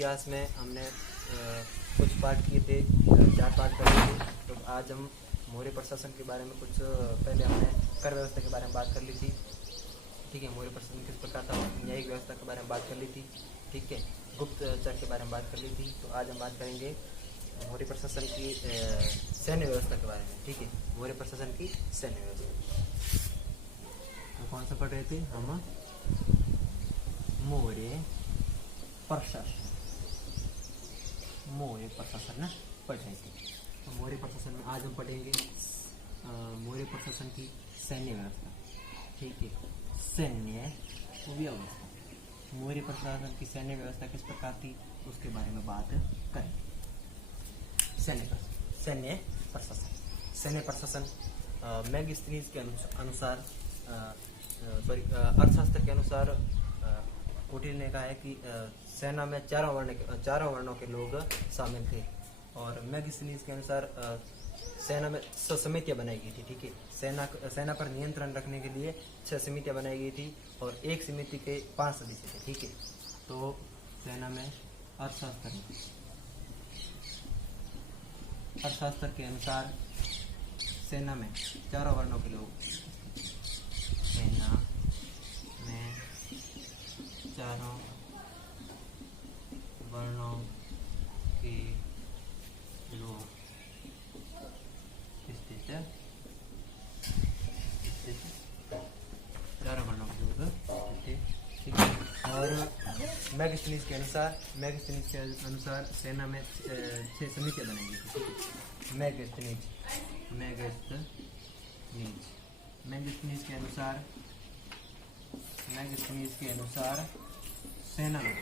इतिहास में हमने कुछ पाठ किए थे, 4 पाठ कर लिए थे। तो आज हम मौर्य प्रशासन के बारे में कुछ पहले हमने कर व्यवस्था के बारे में बात कर ली थी। ठीक है, मौर्य प्रशासन किस प्रकार था, न्यायिक व्यवस्था के बारे में बात कर ली थी। ठीक है, गुप्तचर के बारे में बात कर ली थी। तो आज हम बात करेंगे मौर्य प्रशासन की सैन्य व्यवस्था के बारे में। ठीक है, मौर्य प्रशासन की सैन्य व्यवस्था तो कौन सा पढ़ रहे थे हम? मौर्य प्रशासन पढ़ रहे थे। तो मौर्य प्रशासन में आज हम पढ़ेंगे मौर्य प्रशासन की सैन्य व्यवस्था। ठीक है, सैन्य व्यवस्था, मौर्य प्रशासन की सैन्य व्यवस्था किस प्रकार थी उसके बारे में बात करेंगे। सैन्य प्रशासन मैगस्थनीज के अनुसार अर्थशास्त्र के अनुसार कोटिल ने कहा है कि सेना में चारों वर्णों के लोग शामिल थे। और मैगस्थनीज के अनुसार सेना में 6 समितियां बनाई गई थी। ठीक है, सेना पर नियंत्रण रखने के लिए 6 समितियां बनाई गई थी और एक समिति के 5 सदस्य थे। ठीक है, तो सेना में अर्थशास्त्र के अनुसार सेना में चारों वर्णों के लोग, सेना में चारों वर्णों के लोग स्थित चारों वर्णों के लोग थे। ठीक है, और मैगस्थनीज के अनुसार सेना में 6 समितियां बनाई गई थी। मैगस्थनीज के अनुसार सेना में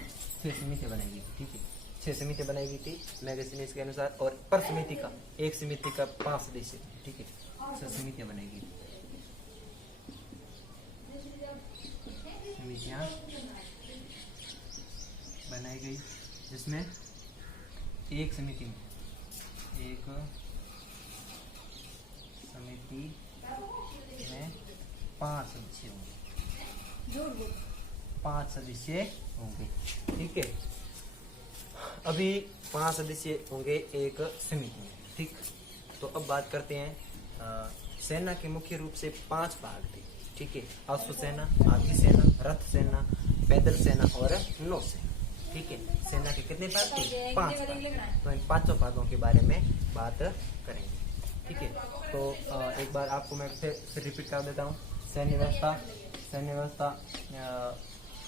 6 समितियां बनाई गई थी। ठीक है, 6 समितियां बनाई गई थी मैगस्थनीज के अनुसार, और पर समिति का एक समिति का 5 सदस्य थे। ठीक है, 6 समितियां बनाई गई, समितियां बनाई गई, जिसमें एक समिति में 5 सदस्य होंगे। 5 सदस्य होंगे। ठीक है, अभी 5 सदस्य होंगे एक समिति में। ठीक, तो अब बात करते हैं सेना के मुख्य रूप से 5 भाग थे। ठीक है, अश्व सेना, हाथी सेना, रथ सेना, पैदल सेना और नौ सेना। ठीक है, सेना के कितने भाग थे? 5 भाग। तो इन 5 भागों के बारे में बात करेंगे। ठीक है, तो एक बार आपको मैं फिर रिपीट कर देता हूँ। सैन्य व्यवस्था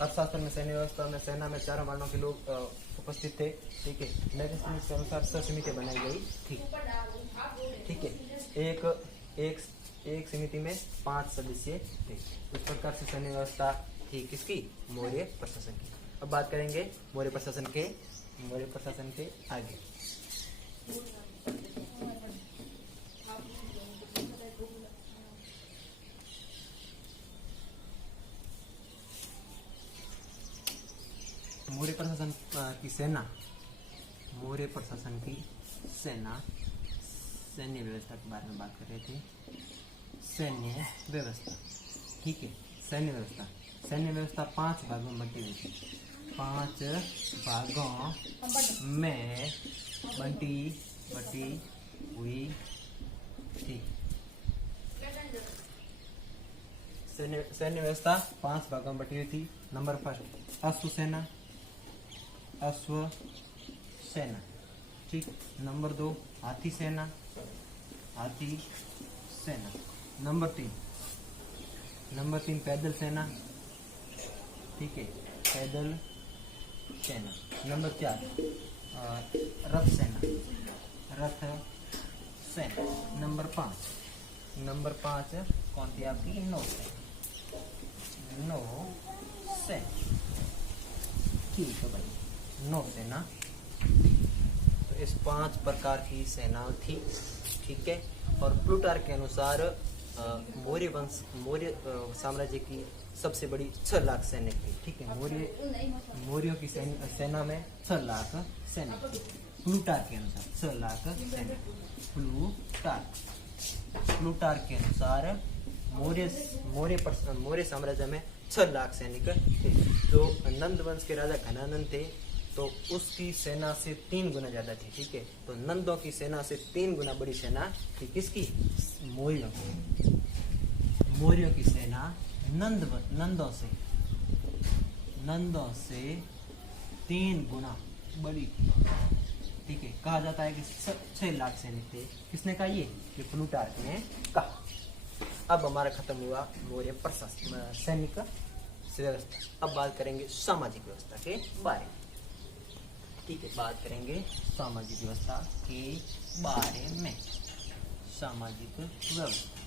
अर्थशास्त्र में सैन्य व्यवस्था में सेना में चारों वर्णों के लोग उपस्थित थे। ठीक है, मैगस्थनीज के अनुसार 6 समितियां बनाई गई थी। ठीक है, एक समिति में 5 सदस्य थे। इस प्रकार से सैन्य व्यवस्था थी किसकी? मौर्य प्रशासन की। अब बात करेंगे मौर्य प्रशासन के आगे। मौर्य प्रशासन की सेना, सैन्य व्यवस्था के बारे में बात कर रहे थे। सैन्य व्यवस्था। ठीक है, सैन्य व्यवस्था 5 भागों में बटी हुई थी। 5 भागों में बटी हुई थी। सैन्य व्यवस्था 5 भागों में बटी हुई थी। नंबर 1 अश्व सेना। ठीक, नंबर 2 हाथी सेना। नंबर 3 पैदल सेना। ठीक है, पैदल सेना। नंबर 4 रथ सेना। नंबर 5 कौन थी आपकी? नौ सेना। ठीक है भाई, नौ सेना। तो इस 5 प्रकार की सेना थी। ठीक है, और प्लूटार्क के अनुसार मौर्य साम्राज्य की सबसे बड़ी 6 लाख सैनिक थे। ठीक है, मौर्यों की सेना में 6 लाख सैनिक थे। प्लूटार्क के अनुसार 6 लाख सैनिक। प्लूटार्क के अनुसार मौर्य साम्राज्य में 6 लाख सैनिक थे। जो नंद वंश के राजा घनानंद थे, तो उसकी सेना से 3 गुना ज्यादा थी। ठीक है, तो नंदों की सेना से 3 गुना बड़ी सेना थी किसकी? मौर्यों की। मौर्यों की सेना नंदों से 3 गुना बड़ी थी। ठीक है, कहा जाता है कि 6 लाख सैनिक थे। किसने कहा? ये प्लूटार्क ने कहा। अब हमारा खत्म हुआ मौर्य प्रशासन सैनिक व्यवस्था। अब बात करेंगे सामाजिक व्यवस्था के बारे में। ठीक है, बात करेंगे सामाजिक व्यवस्था के बारे में। सामाजिक व्यवस्था,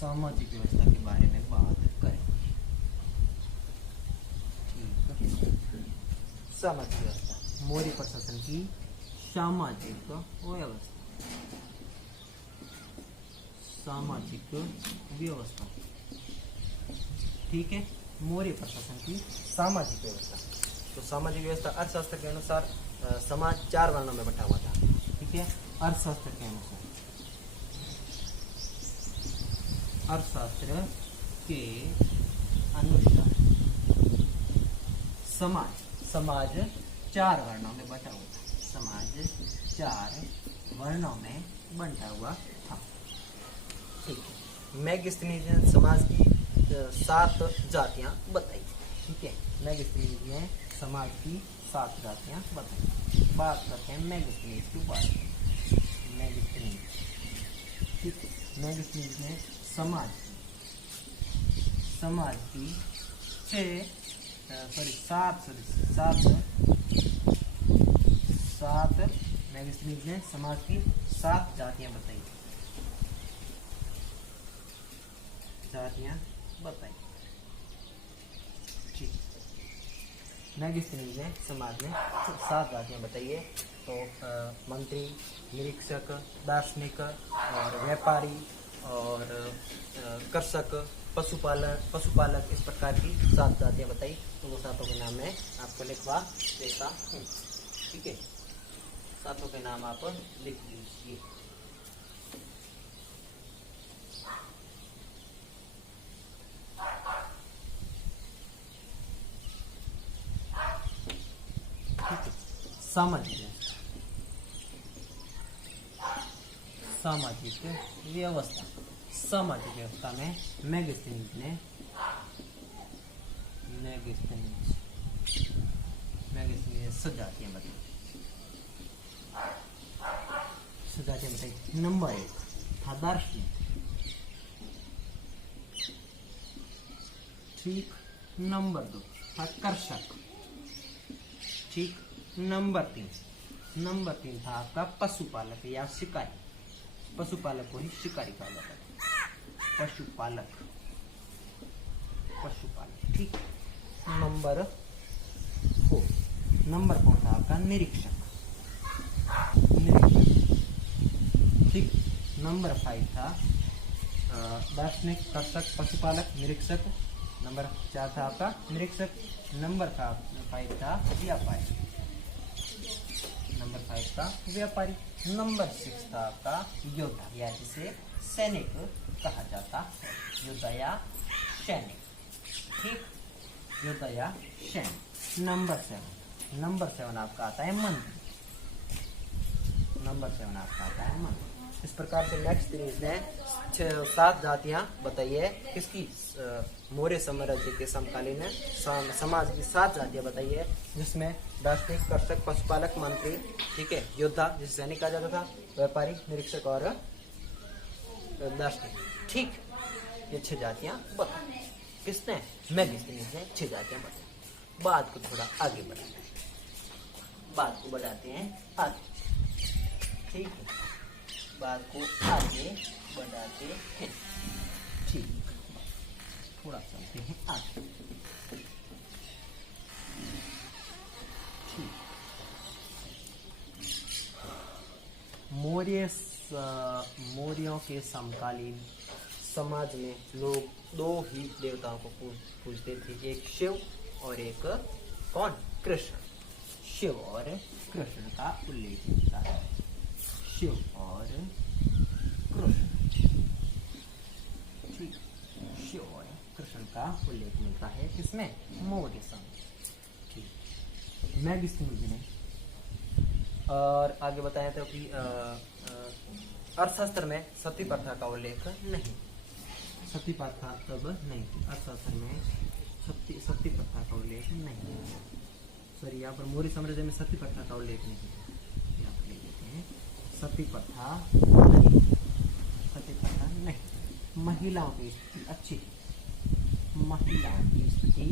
सामाजिक व्यवस्था के बारे में बात करें। सामाजिक व्यवस्था, मौर्य प्रशासन की सामाजिक व्यवस्था। सामाजिक व्यवस्था, ठीक है, मौर्य प्रशासन की सामाजिक व्यवस्था। तो सामाजिक व्यवस्था अर्थशास्त्र के अनुसार समाज 4 वर्णों में बटा हुआ था। ठीक है, अर्थशास्त्र के अनुसार, अर्थशास्त्र के अनुसार समाज 4 वर्णों में बटा हुआ था। समाज 4 वर्णों में बंटा हुआ था। ठीक है, मैगस्थनीज ने समाज की 7 जातियां बताई। ठीक है, मैगस्थनीज ने समाज की 7 जातियां बताई। बात करते हैं मैगस्थनीज के बारे में। मैगस्थनीज, ठीक है, मैगस्थनीज ने समाज की 7 मैगस्थनीज ने समाज की 7 जातियां बताई। ठीक, मैगस्थनीज ने समाज में 7 जातियां बताई है। तो मंत्री, निरीक्षक, दार्शनिक और व्यापारी और कृषक, पशुपालक, इस प्रकार की 7 जातियां बताई। तो वो 7 के नाम मैं आपको लिखवा देता हूँ। ठीक है, 7 के नाम आप लिख लीजिए। सामाजिक व्यवस्था, सामाजिक व्यवस्था में मैगस्थनीज ने 7 जातियां बताई। नंबर 1 था दार्शनिक। ठीक, नंबर 2 था कृषक। ठीक, नंबर 3 था आपका पशुपालक या शिकारी। पशुपालक को ही शिकारी कहा जाता है। पशुपालक, ठीक। नंबर 4 था आपका निरीक्षक। ठीक, नंबर 5 था दार्शनिक, कृषक, पशुपालक, निरीक्षक। नंबर 4 था आपका निरीक्षक। नंबर 5 था व्यापारी। नंबर 6 था आपका योद्धा या जिसे सैनिक कहा जाता है। योद्धा या सैनिक। ठीक, योद्धा या सैनिक। नंबर 7 आपका आता है मंत्री। इस प्रकार से मैगस्थनीज ने 7 जातियां बताई है। किसकी? मौर्य साम्राज्य के समकालीन समाज की 7 जातियां बताई है, जिसमें दार्शनिक, कृषक, पशुपालक, मंत्री, ठीक है, योद्धा जिसे सैनिक कहा जाता था, व्यापारी, निरीक्षक और दार्शनिक। ठीक, ये 6 जातियां बताई। किसने? मैगस्थनीज ने 6 जातियां बताई। बात को थोड़ा आगे बढ़ाते हैं। आगे। ठीक है, बात को आगे बढ़ाते हैं। ठीक, थोड़ा चलते हैं आगे। ठीक, मौर्यों के समकालीन समाज में लोग 2 ही देवताओं को पूजते थे, एक शिव और एक कौन? कृष्ण। शिव और कृष्ण का उल्लेख होता है। शिव और कृष्ण। ठीक, शिव और कृष्ण का उल्लेख मिलता है किसमें? मौर्य साम्राज्य। ठीक, मैगस्थनीज ने। और आगे बताया था कि अर्थशास्त्र में सती प्रथा का उल्लेख नहीं, सती प्रथा तब नहीं थी, अर्थशास्त्र में सती प्रथा का उल्लेख नहीं। सॉरी, यहाँ पर मौर्य साम्राज्य में सती प्रथा का उल्लेख नहीं है, यहाँ पर लिख देते हैं सती प्रथा नहीं, सती प्रथा नहीं। महिलाओं की स्थिति अच्छी थी, महिलाओं की स्थिति,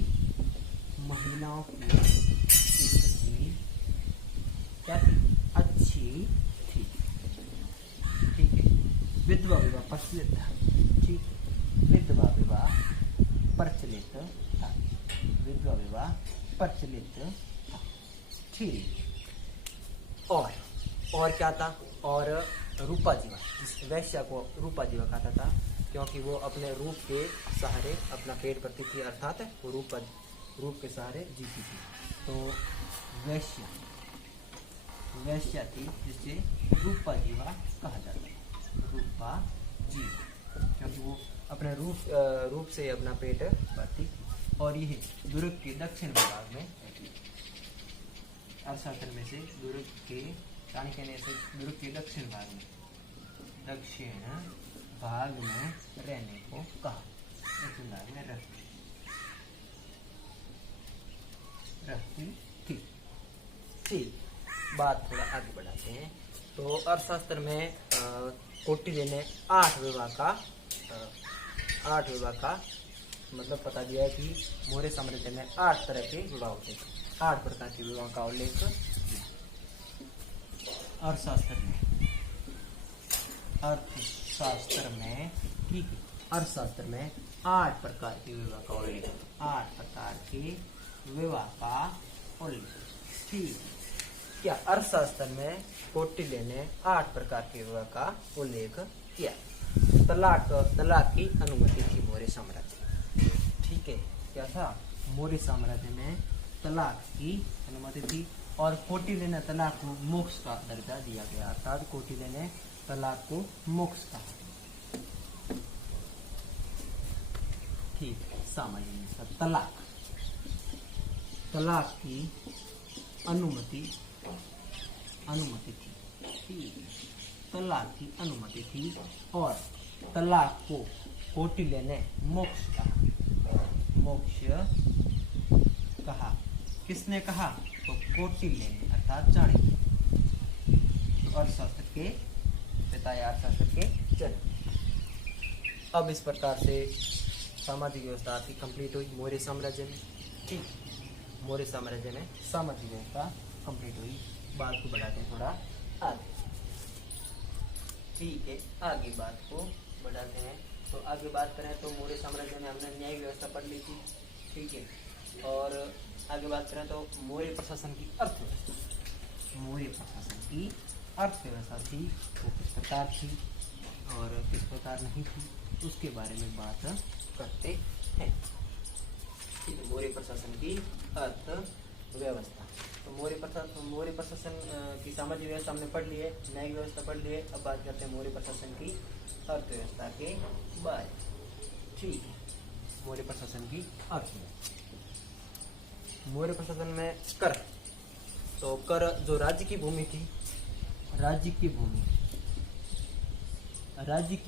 महिलाओं की स्थिति क्या थी? अच्छी थी। ठीक है, विधवा विवाह प्रचलित था। ठीक है, विधवा विवाह प्रचलित था, विधवा विवाह प्रचलित था। ठीक, और क्या था? और रूपा जीवा, जिस वैश्या को रूपा जीवा कहता था, क्योंकि वो अपने रूप के सहारे अपना पेट भरती थी, अर्थात वो रूप के सहारे जीती थी। तो वैश्या थी, जिसे रूपा जीवा कहा जाता है, रूपा जीवा, क्योंकि वो अपने रूप से अपना पेट भरती थी। और यह दुर्ग के दक्षिण भाग में, अर्थशास्त्र में से दुर्ग के कहानी कहने से दुर्ग के दक्षिण भाग में रहने को कहा, दक्षिण भाग में रहती थी। ठीक, बात थोड़ा आगे बढ़ाते हैं। तो अर्थशास्त्र में कौटिल्य ने 8 विवाह का मतलब पता दिया है कि मौर्य साम्राज्य में 8 तरह के विवाह होते थे, 8 प्रकार के विवाह का उल्लेख किया अर्थशास्त्र में। ठीक है, अर्थशास्त्र में 8 प्रकार के विवाह का उल्लेख, 8 प्रकार के विवाह का उल्लेख। ठीक, क्या अर्थशास्त्र में कौटिल्य ने 8 प्रकार के विवाह का उल्लेख किया। तलाक की अनुमति थी मौर्य साम्राज्य। ठीक है, क्या था? मौर्य साम्राज्य में तलाक की अनुमति थी, और कौटिल्य ने तलाक को मोक्ष का दर्जा दिया गया, अर्थात कौटिल्य ने तलाक को मोक्ष कहा। ठीक, सामान्य तलाक की अनुमति थी। ठीक, तलाक की अनुमति थी, और तलाक को कौटिल्य ने मोक्ष कहा। किसने कहा? तो कौटिल्य ने, अर्थात चाणक्य। तो अर्थशास्त्र के पिता या अर्थशास्त्र के जनक। अब इस प्रकार से सामाजिक व्यवस्था आपकी कंप्लीट हुई मौर्य साम्राज्य में। ठीक, मौर्य साम्राज्य में सामाजिक व्यवस्था कंप्लीट हुई। बात को बढ़ाते हैं थोड़ा आगे। ठीक है, आगे बात को बढ़ाते हैं। तो आगे बात करें तो मौर्य साम्राज्य में हमने न्याय व्यवस्था पढ़ ली थी। ठीक है, और आगे बात करें तो मौर्य प्रशासन की अर्थव्यवस्था, मौर्य प्रशासन की अर्थव्यवस्था थी, वो किस प्रकार थी और किस प्रकार नहीं थी, उसके बारे में बात करते हैं। ठीक है, मौर्य प्रशासन की अर्थव्यवस्था। तो मौर्य प्रशासन की सामाजिक व्यवस्था हमने पढ़ ली है, न्यायिक व्यवस्था पढ़ ली है। अब बात करते हैं मौर्य प्रशासन की अर्थव्यवस्था के बारे। ठीक है, मौर्य प्रशासन की अर्थव्यवस्था। मौर्य प्रशासन में कर, तो कर जो राज्य की भूमि थी, राज्य की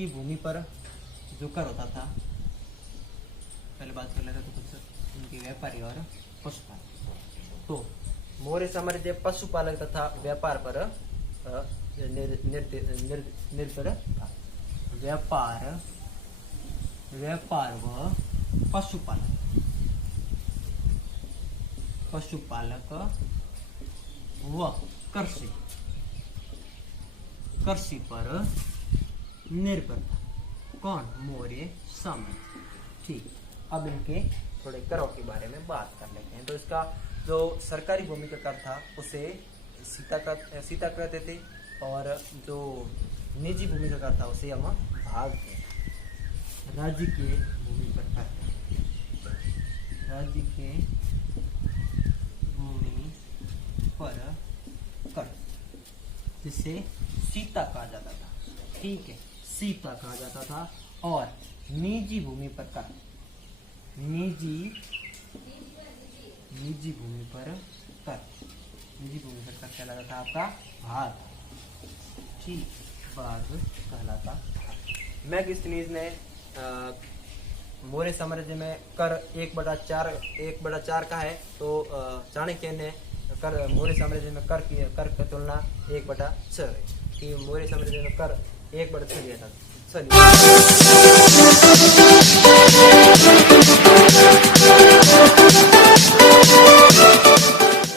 भूमि पर जो कर होता था, पहले बात कर लेते तो कुछ उनके व्यापारी और पशुपालक। तो मौर्य साम्राज्य पशुपालक तथा व्यापार पर निर्भर था। व्यापार व पशुपालक व कृषि पर निर्भर था। कौन? मौर्य साम्राज्य। ठीक, अब इनके थोड़े करों के बारे में बात कर लेते हैं। तो इसका जो सरकारी भूमि का कर था उसे सीता कहते थे, और जो निजी भूमि का कर था उसे हम भाग कहते हैं। राज्य के भूमि पर कर, राज्य के भूमि पर कर, जिसे सीता कहा जाता था। ठीक है, सीता कहा जाता था। और निजी भूमि पर कर, निजी भूमि पर कर। निजी भूमि पर कर कहलाता था आपका भाग। ठीक, भाग कहलाता। मैगस्थनीज ने मौर्य साम्राज्य में कर 1/4 का है, तो चाणक्य ने कर मौर्य साम्राज्य में कर की तुलना 1/6 है कि मौर्य साम्राज्य में कर 1/6 लिया था। चलिए